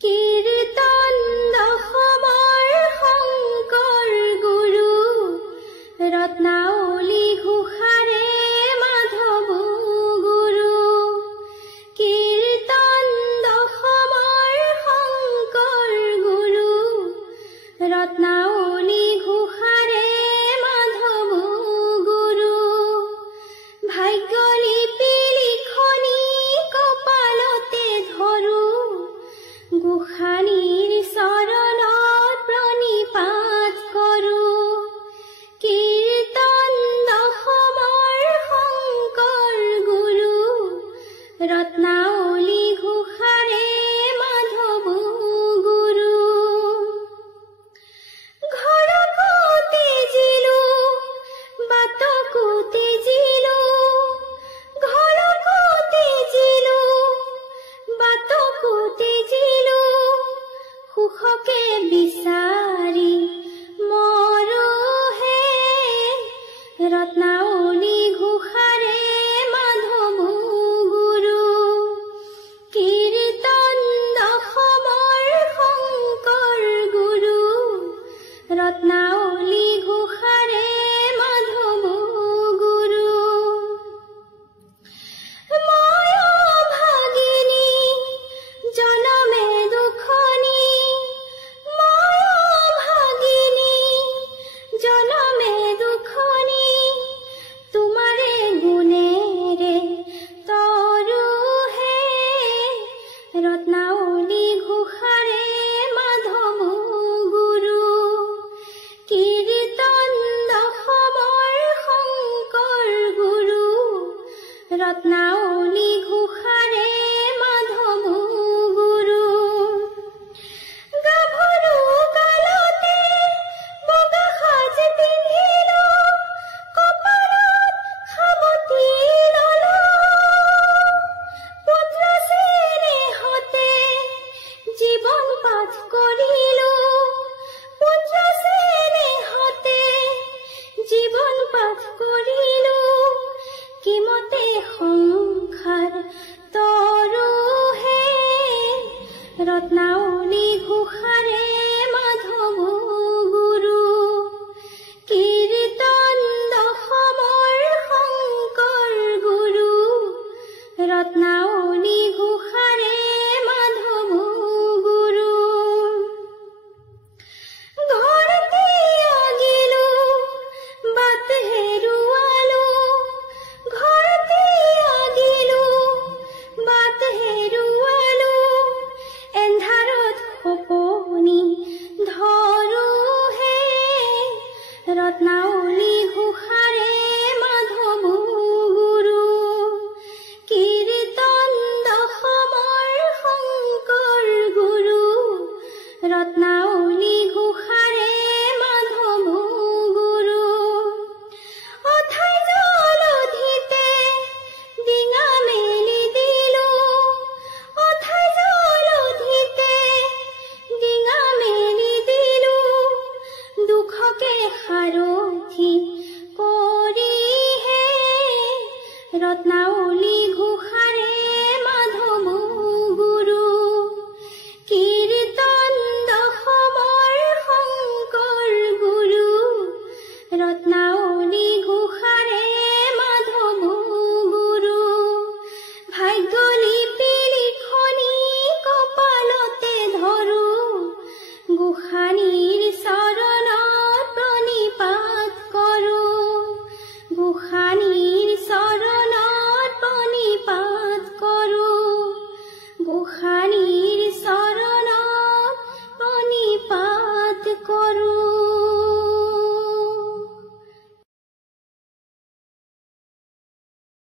কীৰ্তন দশমৰ শংকৰ গুৰু ৰত্নাৱলী ঘোষাৰে মাধৱ গুৰু। কীৰ্তন দশমৰ শংকৰ গুৰু ৰত্নাৱলী ঘোষাৰে মাধৱ গুৰু। ভাগ্যলিপি লিখনি কপালতে ধৰো গোসানীৰ চৰণত প্ৰণিপাত কৰো। কীৰ্তন দশমৰ শংকৰ গুৰু ৰত্নাৱলী ঘোষাৰে মাধৱ গুৰু। ঘৰকো তেজিলো বাটকো তেজিলো, ঘৰকো তেজিলো বাটকো তেজিলো, সুখকে বিচাৰি মৰহে ৰত্নাৱলী ঘোষাৰে মাধৱ গুৰু। কীৰ্তন দশমৰ শংকৰ গুৰু ৰত্নাৱলী ঘোষাৰে মাধৱ গুৰু। মই ভাগিনী জনমে দুখনি, মই ভাগিনী জনমে দুখনি, তোমাৰে গুণেৰে তৰুহে ৰত্নাৱলী ঘোষাৰে মাধৱ গুৰু। কীৰ্তন দশমৰ শংকৰ গুৰু ৰত্নাৱলী ঘোষাৰে মাধৱ গুৰু। গাভৰু কালতে বগা সাজ পিন্ধিলো, কপালত সাৱটি ললো, পুত্ৰ স্নেহতে জীৱন পাঠ কৰিলো, পুত্ৰ স্নেহতে জীৱন পাঠ কৰিলো, কিমতে সংসাৰ তৰুহে ৰত্নাৱলী ঘোষাৰে মাধৱ গুৰু। কীৰ্তন দশমৰ শংকৰ গুৰু ৰত্নাৱলী ঘোষাৰে মাধৱ গুৰু। ঘৰ ত্যাগিলো বাট হেৰুৱালো, ঘৰ ত্যাগিলো বাট হেৰুৱালো, এন্ধাৰত সপনি ধৰোহে ৰত্নাৱলী ঘোষাৰে মাধৱ গুৰু। কীৰ্তন দশমৰ শংকৰ গুৰু ৰত্নাৱলী ঘোষাৰে মাধৱ গুৰু। অথাই জলধিতে ডিঙা মেলি দিলো, অথাই জলধিতে ডিঙা মেলি দিলো, দুখকে সাৰথি কৰিহে ৰত্নাৱলী ঘোষাৰে মাধৱ গুৰু। কীৰ্তন দশমৰ শংকৰ গুৰু ৰত্নাৱলী ঘোষাৰে মাধৱ গুৰু। ভাগ্যলিপি লিখনি কপালতে ধৰো গোসানীৰ চৰণত প্ৰণিপাত কৰো, গোসানীৰ চৰণত প্ৰণিপাত কৰো, গোসানীৰ চৰণত প্ৰণিপাত কৰো।